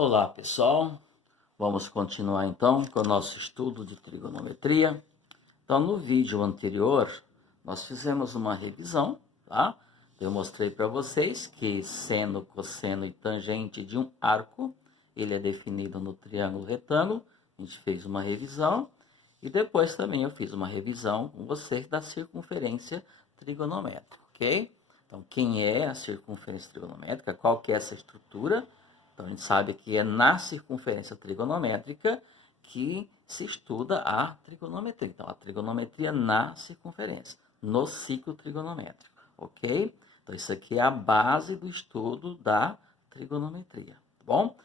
Olá pessoal, vamos continuar então com o nosso estudo de trigonometria. Então no vídeo anterior nós fizemos uma revisão, tá? Eu mostrei para vocês que seno, cosseno e tangente de um arco, ele é definido no triângulo retângulo. A gente fez uma revisão e depois também eu fiz uma revisão com vocês da circunferência trigonométrica, ok? Então quem é a circunferência trigonométrica, qual que é essa estrutura? Então, a gente sabe que é na circunferência trigonométrica que se estuda a trigonometria. Então, a trigonometria na circunferência, no ciclo trigonométrico, ok? Então, isso aqui é a base do estudo da trigonometria, tá bom?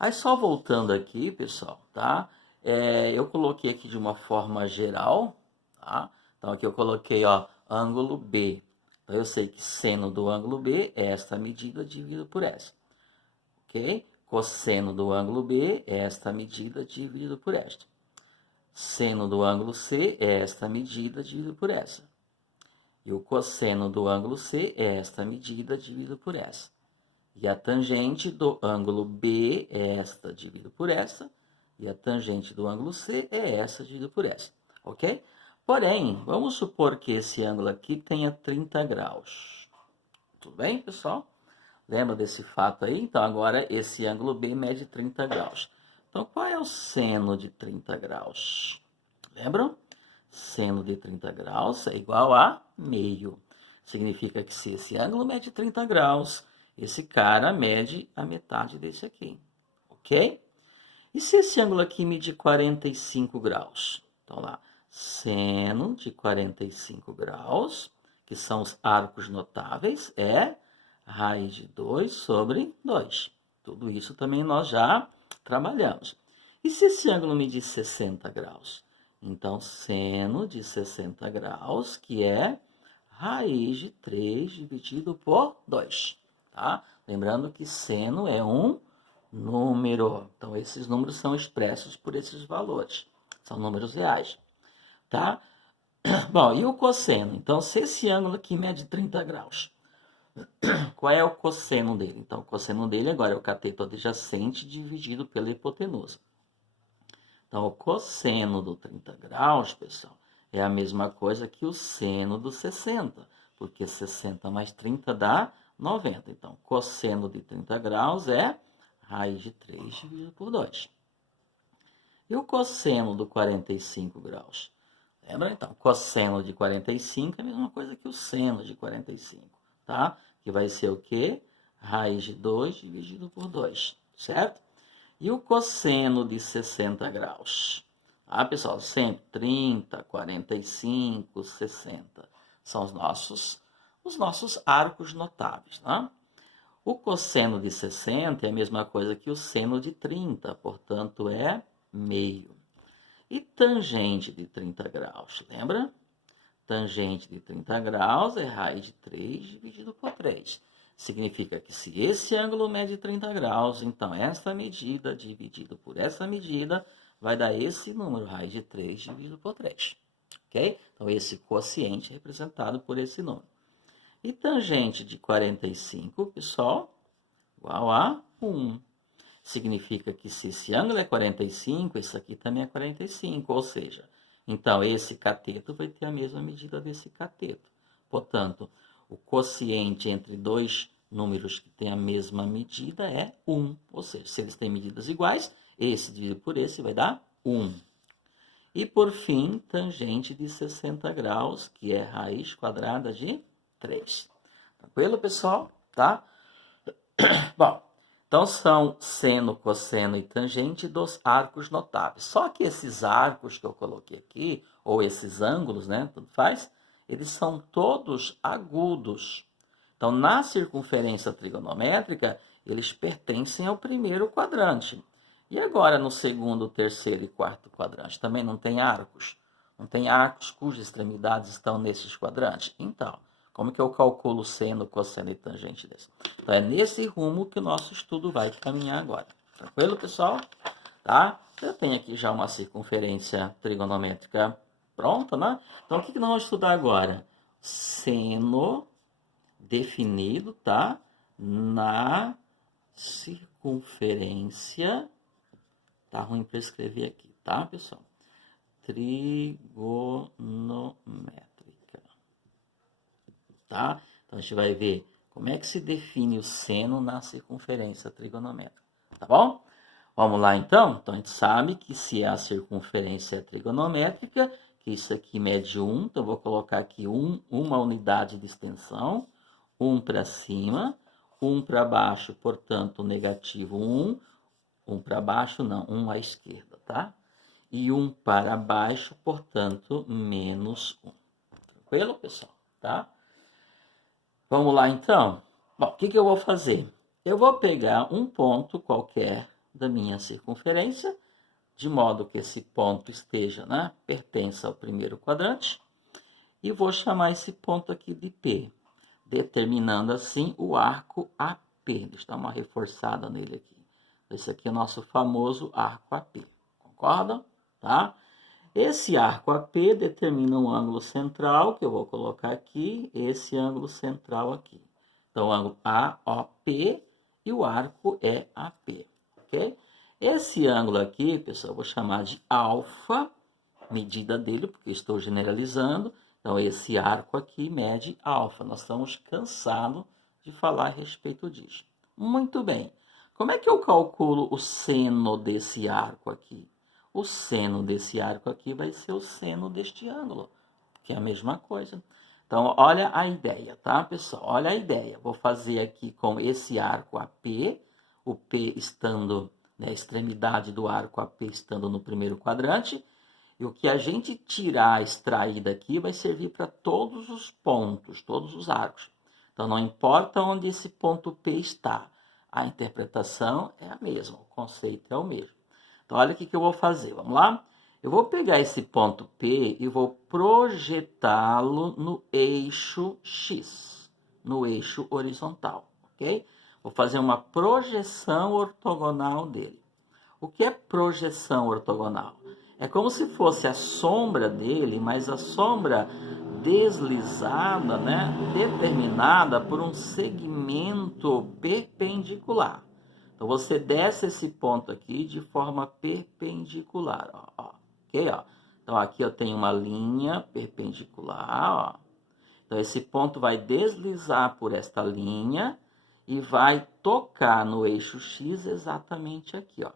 Aí, só voltando aqui, pessoal, tá? Eu coloquei aqui de uma forma geral, tá? Então, aqui eu coloquei, ó, ângulo B. Então, eu sei que seno do ângulo B é esta medida dividido por essa. Ok? Cosseno do ângulo B é esta medida dividido por esta. Seno do ângulo C é esta medida dividido por essa. E o cosseno do ângulo C é esta medida dividido por essa. E a tangente do ângulo B é esta dividido por essa. E a tangente do ângulo C é essa dividido por essa. Ok? Porém, vamos supor que esse ângulo aqui tenha 30 graus. Tudo bem, pessoal? Lembra desse fato aí? Então, agora esse ângulo B mede 30 graus. Então, qual é o seno de 30 graus? Lembram? Seno de 30 graus é igual a meio. Significa que se esse ângulo mede 30 graus, esse cara mede a metade desse aqui. Ok? E se esse ângulo aqui medir 45 graus? Então, lá, seno de 45 graus, que são os arcos notáveis, é raiz de 2 sobre 2. Tudo isso também nós já trabalhamos. E se esse ângulo medir 60 graus? Então, seno de 60 graus, que é raiz de 3 dividido por 2. Tá? Lembrando que seno é um número. Então, esses números são expressos por esses valores. São números reais. Tá? Bom, e o cosseno? Então, se esse ângulo aqui mede 30 graus, qual é o cosseno dele? Então, o cosseno dele agora é o cateto adjacente dividido pela hipotenusa. Então, o cosseno do 30 graus, pessoal, é a mesma coisa que o seno do 60, porque 60 mais 30 dá 90. Então, cosseno de 30 graus é raiz de 3 dividido por 2. E o cosseno do 45 graus? Lembra? Então, cosseno de 45 é a mesma coisa que o seno de 45, tá? Que vai ser o quê? Raiz de 2 dividido por 2, certo? E o cosseno de 60 graus? Ah, pessoal, sempre 30, 45, 60. São os nossos arcos notáveis, tá? O cosseno de 60 é a mesma coisa que o seno de 30, portanto, é meio. E tangente de 30 graus, lembra? Tangente de 30 graus é raiz de 3 dividido por 3. Significa que se esse ângulo mede 30 graus, então esta medida dividido por essa medida vai dar esse número, raiz de 3 dividido por 3. Ok? Então, esse quociente é representado por esse número. E tangente de 45, pessoal, igual a 1. Significa que se esse ângulo é 45, esse aqui também é 45, ou seja, então esse cateto vai ter a mesma medida desse cateto. Portanto, o quociente entre dois números que têm a mesma medida é 1, ou seja, se eles têm medidas iguais, esse dividido por esse vai dar 1. E por fim, tangente de 60 graus, que é raiz quadrada de 3. Tranquilo, pessoal? Tá? Bom, então, são seno, cosseno e tangente dos arcos notáveis. Só que esses arcos que eu coloquei aqui, ou esses ângulos, né, tudo faz, eles são todos agudos. Então, na circunferência trigonométrica, eles pertencem ao primeiro quadrante. E agora, no segundo, terceiro e quarto quadrante, também não tem arcos? Não tem arcos cujas extremidades estão nesses quadrantes? Então, como que eu calculo seno, cosseno e tangente desse? Então, é nesse rumo que o nosso estudo vai caminhar agora. Tranquilo, pessoal? Tá? Eu tenho aqui já uma circunferência trigonométrica pronta, né? Então, o que nós vamos estudar agora? Seno definido, tá? Na circunferência, tá ruim para escrever aqui, tá, pessoal? Trigonométrica, tá? Então, a gente vai ver como é que se define o seno na circunferência trigonométrica, tá bom? Vamos lá, então? Então, a gente sabe que se a circunferência é trigonométrica, que isso aqui mede 1, então eu vou colocar aqui uma unidade de extensão, 1 para cima, 1 para baixo, portanto, negativo 1, 1 para baixo não, 1 à esquerda, tá? E 1 para baixo, portanto, menos 1. Tranquilo, pessoal? Tá? Vamos lá, então? Bom, o que eu vou fazer? Eu vou pegar um ponto qualquer da minha circunferência, de modo que esse ponto esteja, né, pertença ao primeiro quadrante, e vou chamar esse ponto aqui de P, determinando assim o arco AP. Deixa eu dar uma reforçada nele aqui. Esse aqui é o nosso famoso arco AP. Concordam? Tá? Esse arco AP determina um ângulo central, que eu vou colocar aqui, esse ângulo central aqui. Então, o ângulo AOP e o arco é AP, ok? Esse ângulo aqui, pessoal, eu vou chamar de alfa, medida dele, porque estou generalizando. Então, esse arco aqui mede alfa. Nós estamos cansados de falar a respeito disso. Muito bem. Como é que eu calculo o seno desse arco aqui? O seno desse arco aqui vai ser o seno deste ângulo, que é a mesma coisa. Então, olha a ideia, tá, pessoal? Olha a ideia. Vou fazer aqui com esse arco AP, o P estando na extremidade do arco AP estando no primeiro quadrante, e o que a gente tirar, extrair daqui, vai servir para todos os pontos, todos os arcos. Então, não importa onde esse ponto P está, a interpretação é a mesma, o conceito é o mesmo. Então, olha o que eu vou fazer, vamos lá? Eu vou pegar esse ponto P e vou projetá-lo no eixo X, no eixo horizontal, ok? Vou fazer uma projeção ortogonal dele. O que é projeção ortogonal? É como se fosse a sombra dele, mas a sombra deslizada, né, determinada por um segmento perpendicular. Então, você desce esse ponto aqui de forma perpendicular, ó, ok? Ó. Então, aqui eu tenho uma linha perpendicular, ó. Então, esse ponto vai deslizar por esta linha e vai tocar no eixo X exatamente aqui, ó.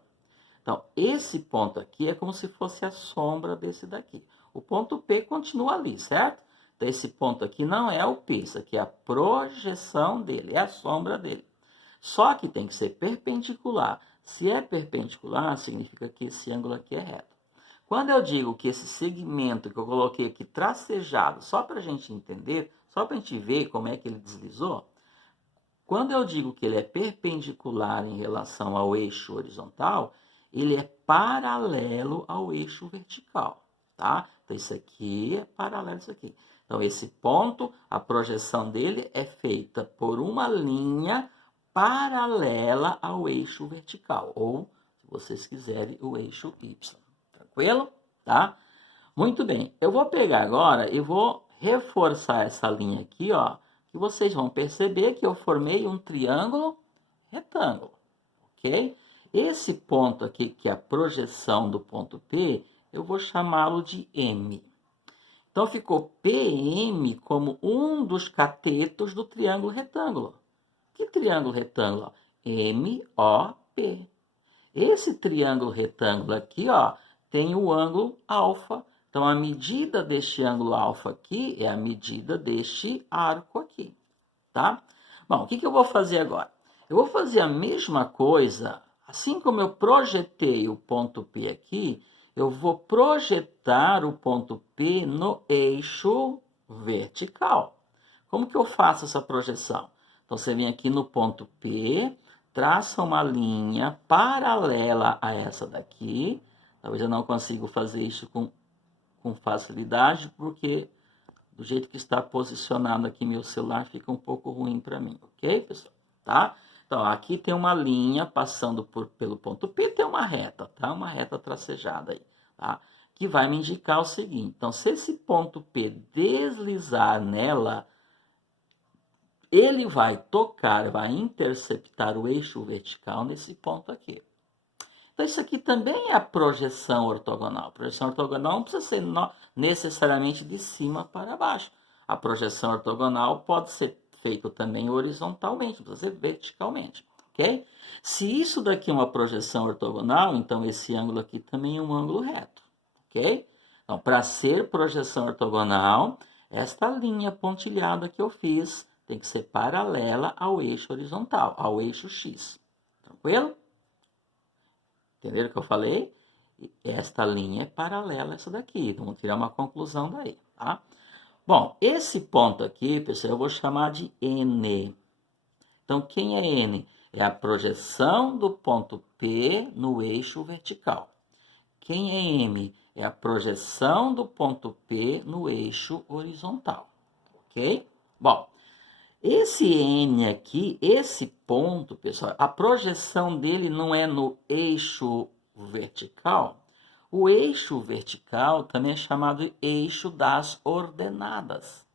Então, esse ponto aqui é como se fosse a sombra desse daqui. O ponto P continua ali, certo? Então, esse ponto aqui não é o P, isso aqui é a projeção dele, é a sombra dele. Só que tem que ser perpendicular. Se é perpendicular, significa que esse ângulo aqui é reto. Quando eu digo que esse segmento que eu coloquei aqui tracejado, só para a gente entender, só para a gente ver como é que ele deslizou, quando eu digo que ele é perpendicular em relação ao eixo horizontal, ele é paralelo ao eixo vertical, tá? Então, isso aqui é paralelo a isso aqui. Então, esse ponto, a projeção dele é feita por uma linha paralela ao eixo vertical, ou, se vocês quiserem, o eixo Y. Tranquilo? Tá? Muito bem. Eu vou pegar agora e vou reforçar essa linha aqui, ó, que vocês vão perceber que eu formei um triângulo retângulo, ok? Esse ponto aqui, que é a projeção do ponto P, eu vou chamá-lo de M. Então, ficou PM como um dos catetos do triângulo retângulo. Que triângulo retângulo? MOP. Esse triângulo retângulo aqui, ó, tem o ângulo alfa. Então, a medida deste ângulo alfa aqui é a medida deste arco aqui, tá? Bom, o que eu vou fazer agora? Eu vou fazer a mesma coisa, assim como eu projetei o ponto P aqui, eu vou projetar o ponto P no eixo vertical. Como que eu faço essa projeção? Então, você vem aqui no ponto P, traça uma linha paralela a essa daqui. Talvez eu não consiga fazer isso com facilidade, porque do jeito que está posicionado aqui meu celular fica um pouco ruim para mim, ok, pessoal? Tá? Então, aqui tem uma linha passando pelo ponto P, tem uma reta, tá? Uma reta tracejada aí, tá? Que vai me indicar o seguinte. Então, se esse ponto P deslizar nela, ele vai tocar, vai interceptar o eixo vertical nesse ponto aqui. Então, isso aqui também é a projeção ortogonal. A projeção ortogonal não precisa ser necessariamente de cima para baixo. A projeção ortogonal pode ser feita também horizontalmente, não precisa ser verticalmente, ok? Se isso daqui é uma projeção ortogonal, então esse ângulo aqui também é um ângulo reto, ok? Então, para ser projeção ortogonal, esta linha pontilhada que eu fiz tem que ser paralela ao eixo horizontal, ao eixo X. Tranquilo? Entenderam o que eu falei? Esta linha é paralela a essa daqui. Então, vamos tirar uma conclusão daí, tá? Bom, esse ponto aqui, pessoal, eu vou chamar de N. Então, quem é N? É a projeção do ponto P no eixo vertical. Quem é M? É a projeção do ponto P no eixo horizontal. Ok? Bom, esse N aqui, esse ponto, pessoal, a projeção dele não é no eixo vertical. O eixo vertical também é chamado de eixo das ordenadas.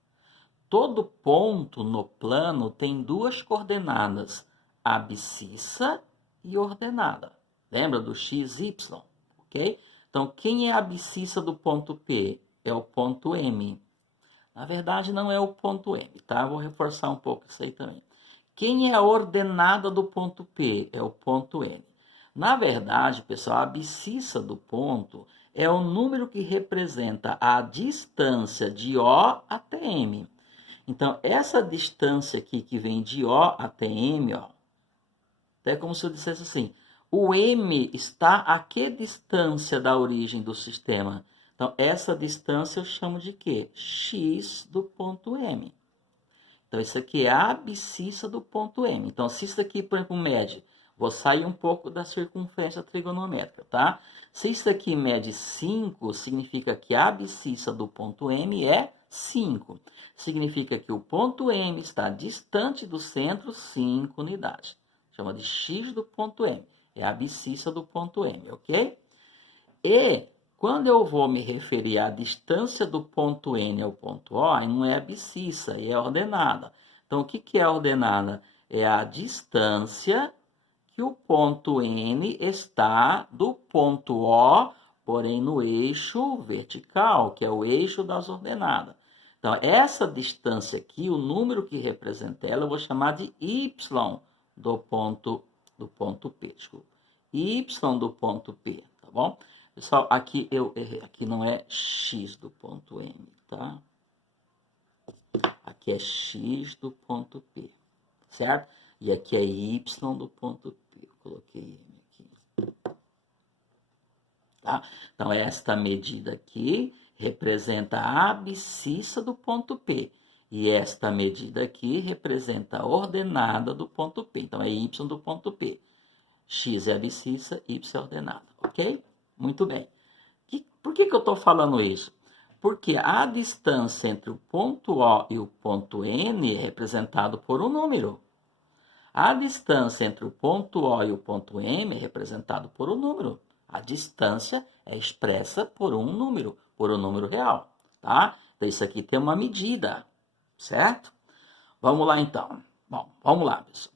Todo ponto no plano tem duas coordenadas, abscissa e ordenada. Lembra do x, y? Ok? Então, quem é a abscissa do ponto P? É o ponto M. Na verdade, não é o ponto M, tá? Vou reforçar um pouco isso aí também. Quem é a ordenada do ponto P? É o ponto N. Na verdade, pessoal, a abscissa do ponto é o número que representa a distância de O até M. Então, essa distância aqui que vem de O até M, ó, é como se eu dissesse assim, o M está a que distância da origem do sistema? Então, essa distância eu chamo de quê? X do ponto M. Então, isso aqui é a abscissa do ponto M. Então, se isso aqui, por exemplo, mede, vou sair um pouco da circunferência trigonométrica, tá? Se isso aqui mede 5, significa que a abscissa do ponto M é 5. Significa que o ponto M está distante do centro 5 unidades. Chama de X do ponto M. É a abscissa do ponto M, ok? E quando eu vou me referir à distância do ponto N ao ponto O, não é abscissa, é ordenada. Então, o que é ordenada? É a distância que o ponto N está do ponto O, porém no eixo vertical, que é o eixo das ordenadas. Então, essa distância aqui, o número que representa ela, eu vou chamar de Y do ponto P. Desculpa. Y do ponto P, tá bom? Pessoal, aqui eu errei. Aqui não é X do ponto M, tá? Aqui é X do ponto P, certo? E aqui é Y do ponto P. Eu coloquei M aqui. Tá? Então, esta medida aqui representa a abscissa do ponto P. E esta medida aqui representa a ordenada do ponto P. Então, é Y do ponto P. X é abscissa, Y é ordenada. Ok? Muito bem. Por que eu estou falando isso? Porque a distância entre o ponto O e o ponto N é representado por um número. A distância entre o ponto O e o ponto M é representado por um número. A distância é expressa por um número real, tá? Então, isso aqui tem uma medida, certo? Vamos lá, então. Bom, vamos lá, pessoal.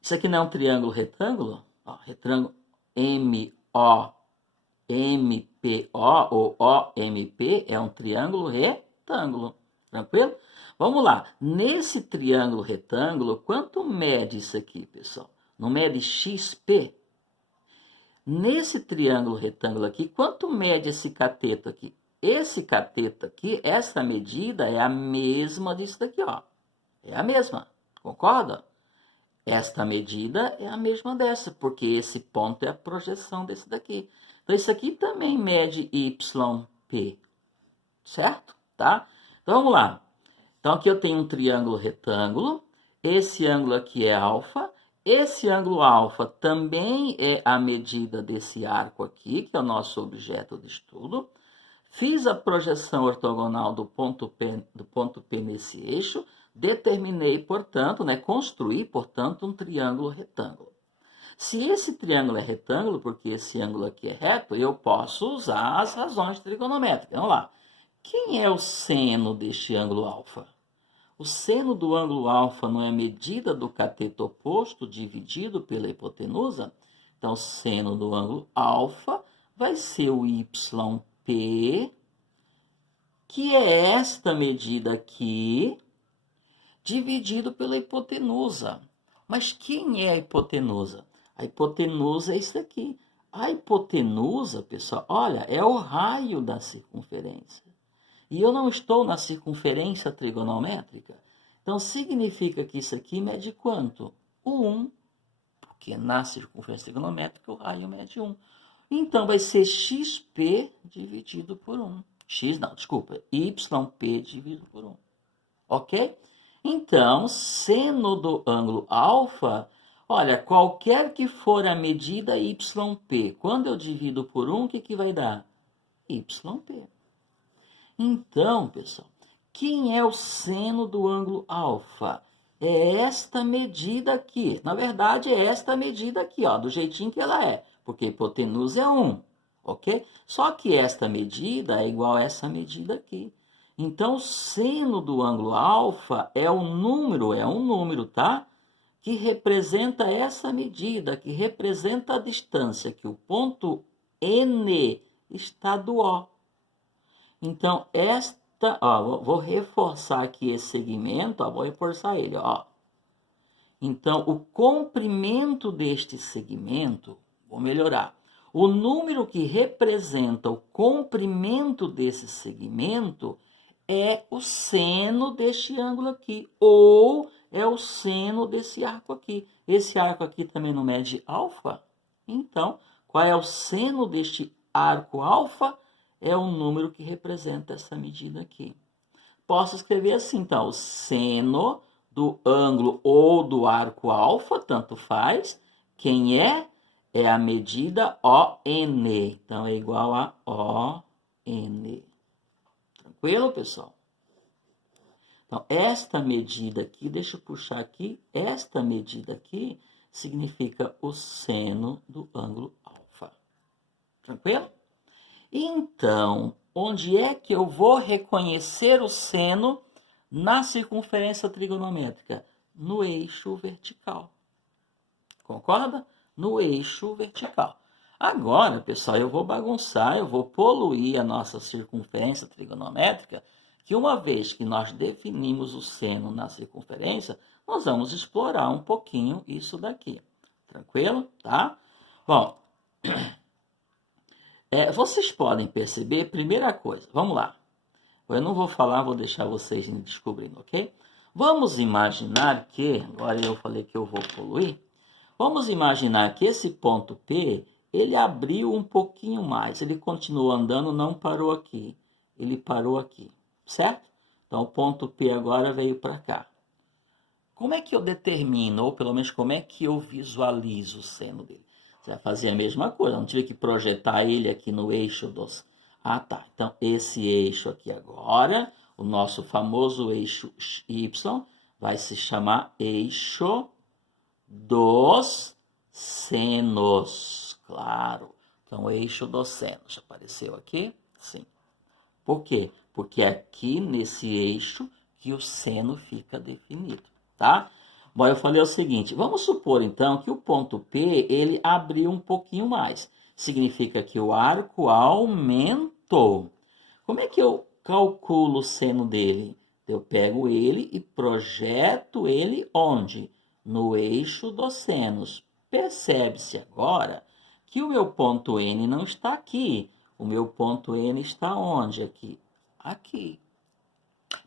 Isso aqui não é um triângulo retângulo? Ó, retângulo MOMPO ou OMP é um triângulo retângulo. Tranquilo? Vamos lá. Nesse triângulo retângulo, quanto mede isso aqui, pessoal? Não mede XP? Nesse triângulo retângulo aqui, quanto mede esse cateto aqui? Esse cateto aqui, essa medida é a mesma disso daqui, ó. É a mesma. Concorda? Esta medida é a mesma dessa, porque esse ponto é a projeção desse daqui. Então, isso aqui também mede YP, certo? Tá? Então, vamos lá. Então, aqui eu tenho um triângulo retângulo. Esse ângulo aqui é alfa. Esse ângulo alfa também é a medida desse arco aqui, que é o nosso objeto de estudo. Fiz a projeção ortogonal do ponto P nesse eixo. Determinei, portanto, construí, portanto, um triângulo retângulo. Se esse triângulo é retângulo, porque esse ângulo aqui é reto, eu posso usar as razões trigonométricas. Vamos lá. quem é o seno deste ângulo alfa? O seno do ângulo alfa não é a medida do cateto oposto dividido pela hipotenusa? Então, o seno do ângulo alfa vai ser o YP, que é esta medida aqui, dividido pela hipotenusa. Mas quem é a hipotenusa? A hipotenusa é isso aqui. A hipotenusa, pessoal, olha, é o raio da circunferência. E eu não estou na circunferência trigonométrica. Então, significa que isso aqui mede quanto? 1. Porque na circunferência trigonométrica o raio mede 1. Então, vai ser XP dividido por 1. YP dividido por 1. Ok? Então, seno do ângulo alfa, olha, qualquer que for a medida YP, quando eu divido por 1, o que vai dar? YP. Então, pessoal, quem é o seno do ângulo alfa? É esta medida aqui. Na verdade, é esta medida aqui, ó, do jeitinho que ela é, porque a hipotenusa é 1, ok? Só que esta medida é igual a essa medida aqui. Então, o seno do ângulo alfa é um número, tá? Que representa essa medida, que representa a distância que o ponto N está do O. Então, vou reforçar aqui esse segmento, vou reforçar ele, ó. Então, o comprimento deste segmento, vou melhorar. O número que representa o comprimento desse segmento é o seno deste ângulo aqui, ou é o seno desse arco aqui. Esse arco aqui também não mede alfa? Então, qual é o seno deste arco alfa? É o número que representa essa medida aqui. Posso escrever assim, então, o seno do ângulo ou do arco alfa, tanto faz. Quem é? É a medida ON. Então, é igual a ON. Tranquilo, pessoal? Então, esta medida aqui, deixa eu puxar aqui, esta medida aqui significa o seno do ângulo alfa. Tranquilo? Então, onde é que eu vou reconhecer o seno na circunferência trigonométrica? No eixo vertical. Concorda? No eixo vertical. Agora, pessoal, eu vou bagunçar, eu vou poluir a nossa circunferência trigonométrica, que uma vez que nós definimos o seno na circunferência, nós vamos explorar um pouquinho isso daqui. Tranquilo? Tá? Bom, vocês podem perceber, primeira coisa, vamos lá. Eu não vou falar, vou deixar vocês descobrindo, ok? Vamos imaginar que, agora eu falei que eu vou poluir, vamos imaginar que esse ponto P, ele abriu um pouquinho mais, ele continuou andando, não parou aqui, ele parou aqui, certo? Então o ponto P agora veio para cá. Como é que eu determino, ou pelo menos como é que eu visualizo o seno dele? Você vai fazer a mesma coisa, não tive que projetar ele aqui no eixo dos... Ah, tá. Então, esse eixo aqui agora, o nosso famoso eixo Y, vai se chamar eixo dos senos. Claro. Então, eixo dos senos. Apareceu aqui? Sim. Por quê? Porque é aqui nesse eixo que o seno fica definido, tá? Bom, eu falei o seguinte, vamos supor então que o ponto P, ele abriu um pouquinho mais. Significa que o arco aumentou. Como é que eu calculo o seno dele? Eu pego ele e projeto ele onde? No eixo dos senos. Percebe-se agora que o meu ponto N não está aqui. O meu ponto N está onde? Aqui. Aqui.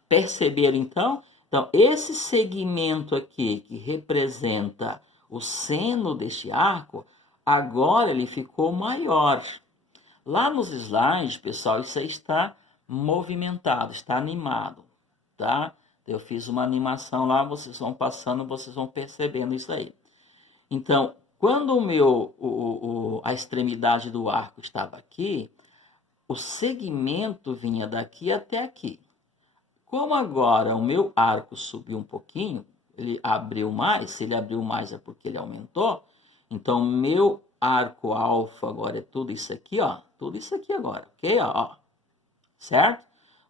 Perceberam então? Então, esse segmento aqui, que representa o seno deste arco, agora ele ficou maior. Lá nos slides, pessoal, isso aí está movimentado, está animado, tá? Eu fiz uma animação lá, vocês vão passando, vocês vão percebendo isso aí. Então, quando a extremidade do arco estava aqui, o segmento vinha daqui até aqui. Como agora o meu arco subiu um pouquinho, ele abriu mais, se ele abriu mais é porque ele aumentou, então meu arco alfa agora é tudo isso aqui, ó, tudo isso aqui agora, ok? Ó, certo?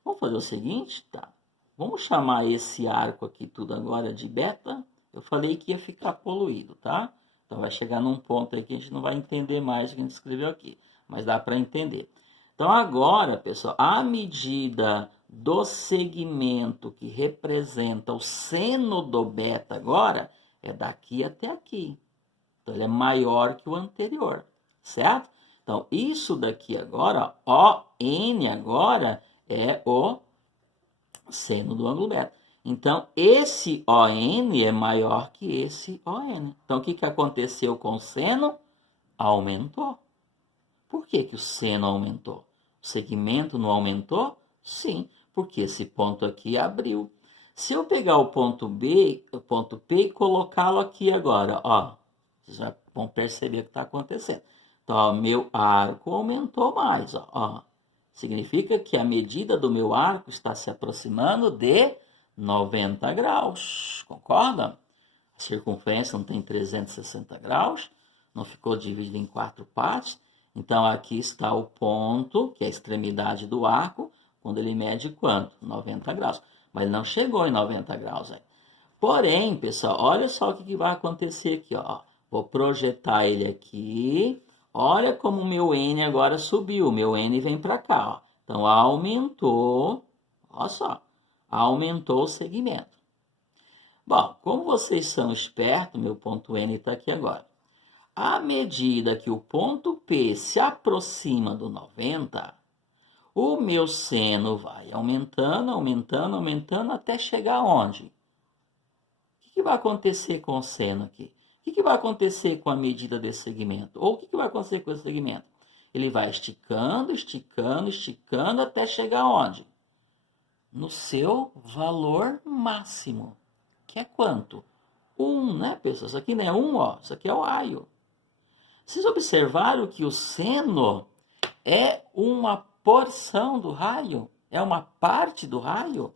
Vamos fazer o seguinte, tá? Vamos chamar esse arco aqui tudo agora de beta. Eu falei que ia ficar poluído, tá? Então vai chegar num ponto aí que a gente não vai entender mais o que a gente escreveu aqui, mas dá para entender. Então agora, pessoal, a medida do segmento que representa o seno do beta agora é daqui até aqui. Então ele é maior que o anterior, certo? Então isso daqui agora, ON agora é o seno do ângulo beta. Então, esse ON é maior que esse ON. Então, o que aconteceu com o seno? Aumentou. Por que o seno aumentou? O segmento não aumentou? Sim, porque esse ponto aqui abriu. Se eu pegar o ponto B, o ponto P e colocá-lo aqui agora, ó, vocês já vão perceber o que está acontecendo. Então, ó, meu arco aumentou mais, ó. Significa que a medida do meu arco está se aproximando de 90 graus. Concorda? A circunferência não tem 360 graus, não ficou dividida em 4 partes. Então, aqui está o ponto, que é a extremidade do arco, quando ele mede quanto? 90 graus. Mas ele não chegou em 90 graus aí. Porém, pessoal, olha só o que vai acontecer aqui, ó. Vou projetar ele aqui. Olha como o meu N agora subiu. O meu N vem para cá, ó. Então, aumentou. Olha só. Aumentou o segmento. Bom, como vocês são espertos, meu ponto N está aqui agora. À medida que o ponto P se aproxima do 90, o meu seno vai aumentando, aumentando, aumentando, até chegar aonde? O que vai acontecer com o seno aqui? O que vai acontecer com a medida desse segmento? Ou o que vai acontecer com esse segmento? Ele vai esticando, esticando, esticando, até chegar aonde? No seu valor máximo. Que é quanto? 1, né, pessoal? Isso aqui não é 1, ó. Isso aqui é o raio. Vocês observaram que o seno é uma porção do raio? É uma parte do raio?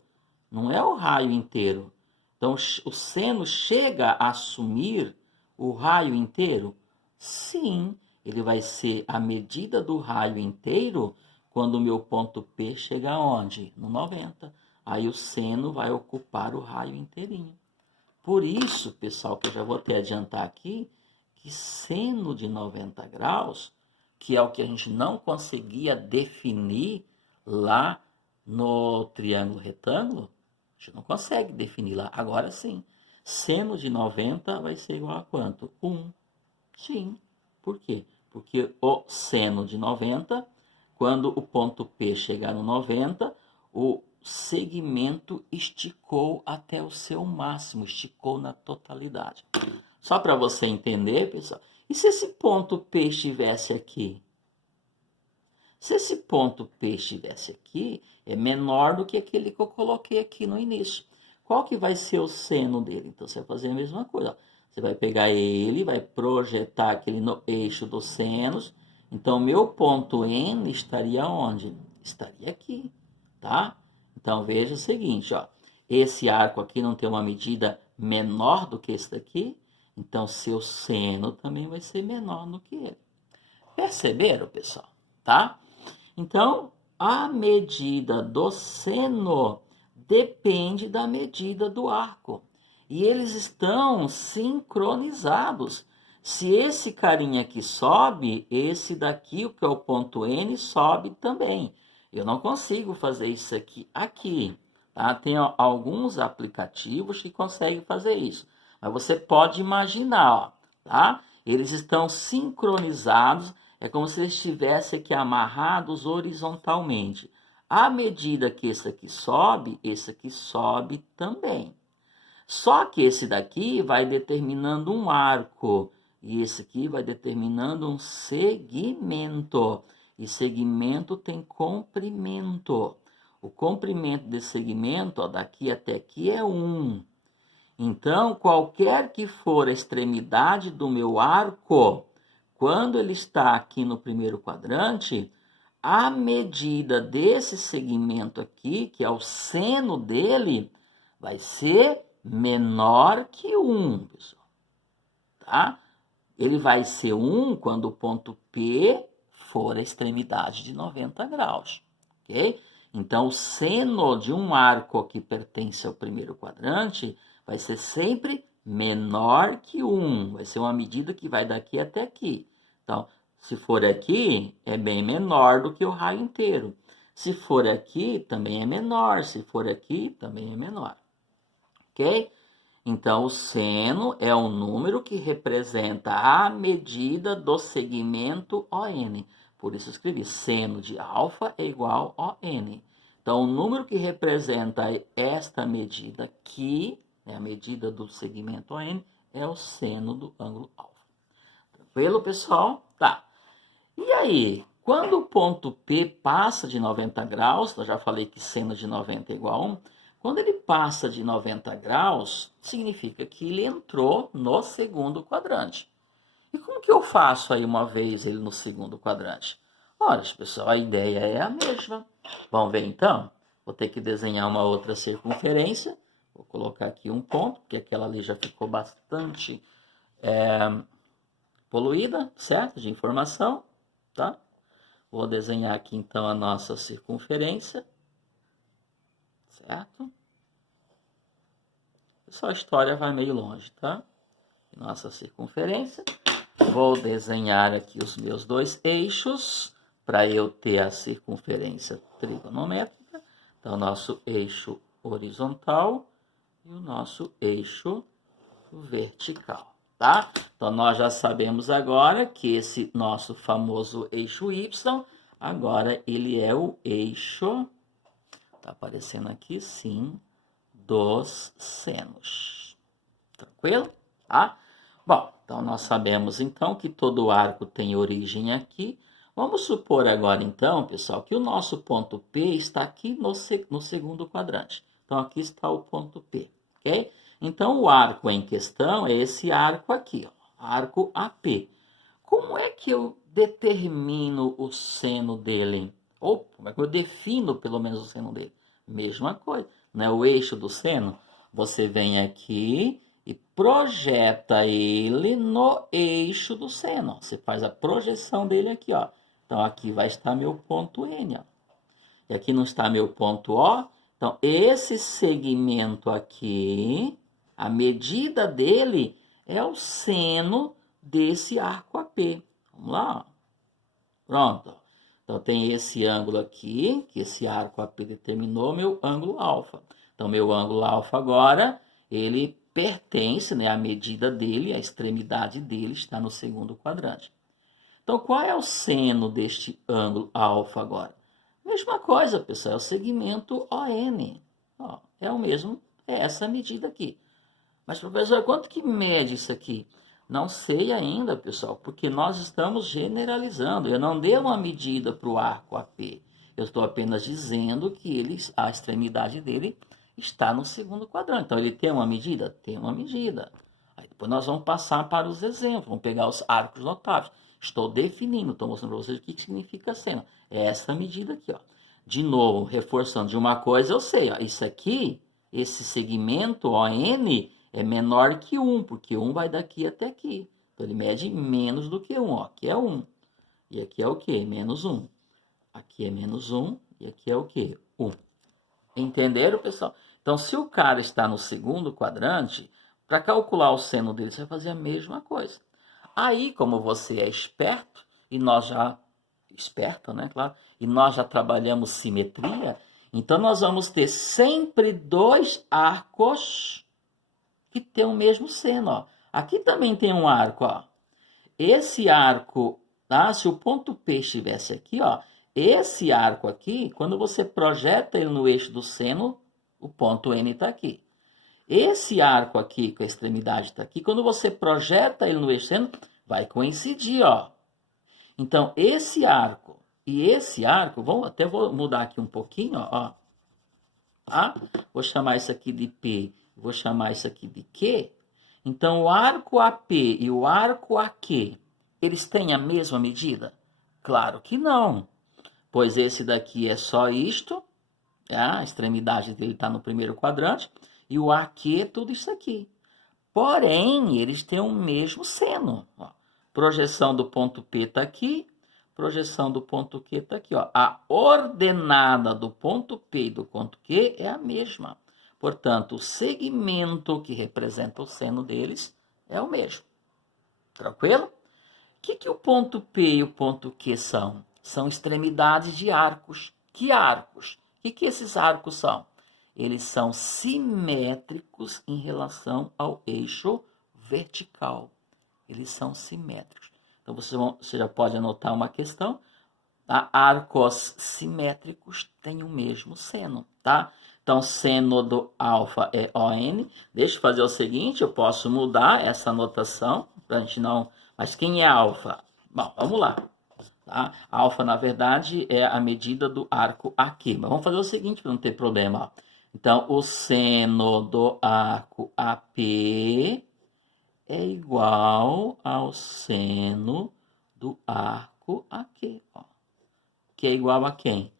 Não é o raio inteiro. Então, o seno chega a assumir o raio inteiro? Sim, ele vai ser a medida do raio inteiro quando o meu ponto P chega aonde? No 90. Aí o seno vai ocupar o raio inteirinho. Por isso, pessoal, que eu já vou até adiantar aqui, que seno de 90 graus, que é o que a gente não conseguia definir lá no triângulo retângulo, a gente não consegue definir lá. Agora sim, seno de 90 vai ser igual a quanto? 1. Sim. Por quê? Porque o seno de 90, quando o ponto P chegar no 90, o segmento esticou até o seu máximo, esticou na totalidade. Só para você entender, pessoal. E se esse ponto P estivesse aqui? Se esse ponto P estivesse aqui, é menor do que aquele que eu coloquei aqui no início. Qual que vai ser o seno dele? Então, você vai fazer a mesma coisa. Você vai pegar ele, vai projetar aquele no eixo dos senos. Então, meu ponto N estaria onde? Estaria aqui, tá? Então, veja o seguinte, ó. Esse arco aqui não tem uma medida menor do que esse daqui. Então, seu seno também vai ser menor do que ele. Perceberam, pessoal? Tá? Então, a medida do seno depende da medida do arco. E eles estão sincronizados. Se esse carinha aqui sobe, esse daqui, que é o ponto N, sobe também. Eu não consigo fazer isso aqui. Tá? Tem alguns aplicativos que conseguem fazer isso. Mas você pode imaginar, ó, tá? Eles estão sincronizados. É como se eles estivessem aqui amarrados horizontalmente. À medida que esse aqui sobe também. Só que esse daqui vai determinando um arco. E esse aqui vai determinando um segmento. E segmento tem comprimento. O comprimento desse segmento, ó, daqui até aqui é 1. Então, qualquer que for a extremidade do meu arco, quando ele está aqui no primeiro quadrante, a medida desse segmento aqui, que é o seno dele, vai ser menor que 1, pessoal. Tá? Ele vai ser 1 quando o ponto P for a extremidade de 90 graus. Ok? Então, o seno de um arco que pertence ao primeiro quadrante vai ser sempre menor que 1. Vai ser uma medida que vai daqui até aqui. Então, se for aqui, é bem menor do que o raio inteiro. Se for aqui, também é menor. Se for aqui, também é menor. Ok? Então, o seno é um número que representa a medida do segmento ON. Por isso, eu escrevi seno de alfa é igual a ON. Então, o número que representa esta medida aqui, a medida do segmento ON, é o seno do ângulo alfa. Tranquilo, pessoal? Tá. E aí, quando o ponto P passa de 90 graus, eu já falei que seno de 90 é igual a 1, quando ele passa de 90 graus, significa que ele entrou no segundo quadrante. E como que eu faço aí uma vez ele no segundo quadrante? Olha, pessoal, a ideia é a mesma. Vamos ver então? Vou ter que desenhar uma outra circunferência. Vou colocar aqui um ponto, porque aquela ali já ficou bastante poluída, certo? De informação, tá? Vou desenhar aqui então a nossa circunferência, certo? Só a história vai meio longe, tá? Nossa circunferência. Vou desenhar aqui os meus dois eixos para eu ter a circunferência trigonométrica. Então, nosso eixo horizontal e o nosso eixo vertical, tá? Então, nós já sabemos agora que esse nosso famoso eixo Y, agora ele é o eixo, tá aparecendo aqui, sim, dos senos. Tranquilo? Tá? Bom, então nós sabemos então que todo arco tem origem aqui. Vamos supor agora então, pessoal, que o nosso ponto P está aqui no segundo quadrante. Então aqui está o ponto P, ok? Então o arco em questão é esse arco aqui, ó, arco AP. Como é que eu determino o seno dele? Ou como é que eu defino pelo menos o seno dele? Mesma coisa, né? O eixo do seno, você vem aqui e projeta ele no eixo do seno. Você faz a projeção dele aqui, ó. Então, aqui vai estar meu ponto N, ó. E aqui não está meu ponto O. Então, esse segmento aqui, a medida dele é o seno desse arco AP. Vamos lá, ó. Pronto. Então, tem esse ângulo aqui, que esse arco AP determinou meu ângulo alfa. Então, meu ângulo alfa agora, ele pertence, né, à medida dele, a extremidade dele está no segundo quadrante. Então, qual é o seno deste ângulo alfa agora? Mesma coisa, pessoal, é o segmento ON. Ó, é o mesmo, é essa medida aqui. Mas, professor, quanto que mede isso aqui? Não sei ainda, pessoal, porque nós estamos generalizando. Eu não dei uma medida para o arco AP. Eu estou apenas dizendo que a extremidade dele está no segundo quadrante. Então, ele tem uma medida? Tem uma medida. Aí depois nós vamos passar para os exemplos. Vamos pegar os arcos notáveis. Estou definindo, estou mostrando para vocês o que significa seno. É essa medida aqui, ó. De novo, reforçando de uma coisa, eu sei, ó. Isso aqui, esse segmento ON, é menor que 1, porque 1 vai daqui até aqui. Então, ele mede menos do que 1. Ó. Aqui é 1. E aqui é o quê? Menos 1. Aqui é menos 1. E aqui é o quê? 1. Entenderam, pessoal? Então, se o cara está no segundo quadrante, para calcular o seno dele, você vai fazer a mesma coisa. Aí, como você é esperto, e nós já... Esperto, né? Claro. E nós já trabalhamos simetria, então nós vamos ter sempre dois arcos que tem o mesmo seno, ó. Aqui também tem um arco, ó. Esse arco, tá? Se o ponto P estivesse aqui, ó, esse arco aqui, quando você projeta ele no eixo do seno, o ponto N está aqui. Esse arco aqui, com a extremidade está aqui, quando você projeta ele no eixo do seno, vai coincidir, ó. Então, esse arco e esse arco, vou mudar aqui um pouquinho, ó. Tá? Vou chamar isso aqui de P. Vou chamar isso aqui de Q. Então, o arco AP e o arco AQ, eles têm a mesma medida? Claro que não. Pois esse daqui é só isto. A extremidade dele está no primeiro quadrante. E o AQ é tudo isso aqui. Porém, eles têm o mesmo seno. Ó. Projeção do ponto P está aqui. projeção do ponto Q está aqui, ó. A ordenada do ponto P e do ponto Q é a mesma. Portanto, o segmento que representa o seno deles é o mesmo. Tranquilo? O que o ponto P e o ponto Q são? São extremidades de arcos. Que arcos? O que esses arcos são? Eles são simétricos em relação ao eixo vertical. Eles são simétricos. Então, você já pode anotar uma questão. Tá? Arcos simétricos têm o mesmo seno, tá? Então, seno do alfa é ON. Deixa eu fazer o seguinte, eu posso mudar essa anotação, para a gente não... Mas quem é alfa? Bom, vamos lá. Tá? Alfa, na verdade, é a medida do arco aqui. Mas vamos fazer o seguinte, para não ter problema. Ó. Então, o seno do arco AP é igual ao seno do arco aqui. Ó. Que é igual a quem?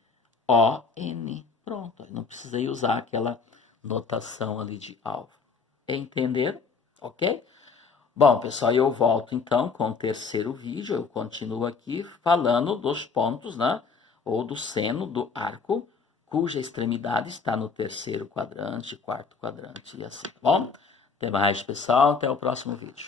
ON. Pronto, não precisei usar aquela notação ali de alfa. Entenderam? Ok? Bom, pessoal, eu volto então com o terceiro vídeo. Eu continuo aqui falando dos pontos, né? Ou do seno do arco, cuja extremidade está no terceiro quadrante, quarto quadrante e assim, tá bom? Até mais, pessoal. Até o próximo vídeo.